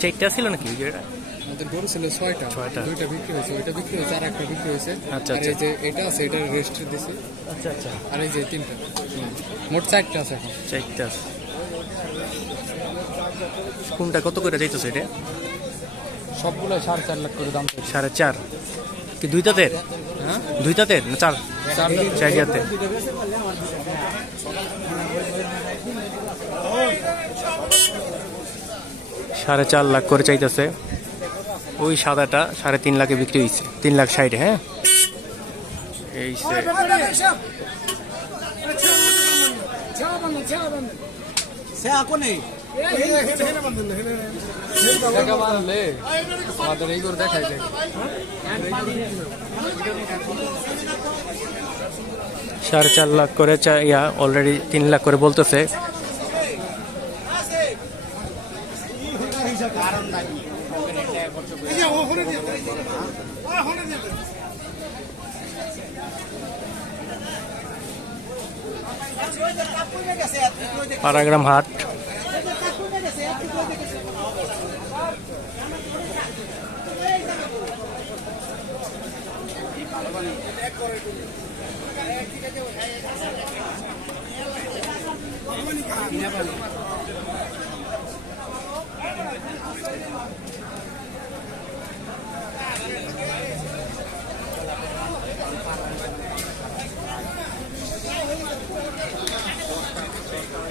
চারটা ছিল নাকি আমাদের গরু ছিল 6টা, 2টা বিক্রি হয়েছে, ওইটা বিক্রি হয়েছে, আর একটা বিক্রি হয়েছে। আচ্ছা, আর এই যে এটা আছে, এটা রেস্ট দিছি। আচ্ছা আচ্ছা, আর এই যে 3টা, মোট 4টা আছে এখন। 4টা। কোনটা কত করে যাইতেছে এটা? সবগুলো 4.5 লাখ করে দাম। 4.5 কি দুই দাঁতের? হ্যাঁ, দুই দাঁতের না চার? 4 দাঁতের। 4.5 লাখ করে চাইতেছে। ওই সাদাটা 3.5 লাখে বিক্রি হয়েছে, 3,60,000। হ্যাঁ, এই আমাদের এই করে দেখাই যায়। 4.5 লাখ করে চাইয়া অলরেডি 3 লাখ করে বলতেছে। পাড়াগ্রাম হাট।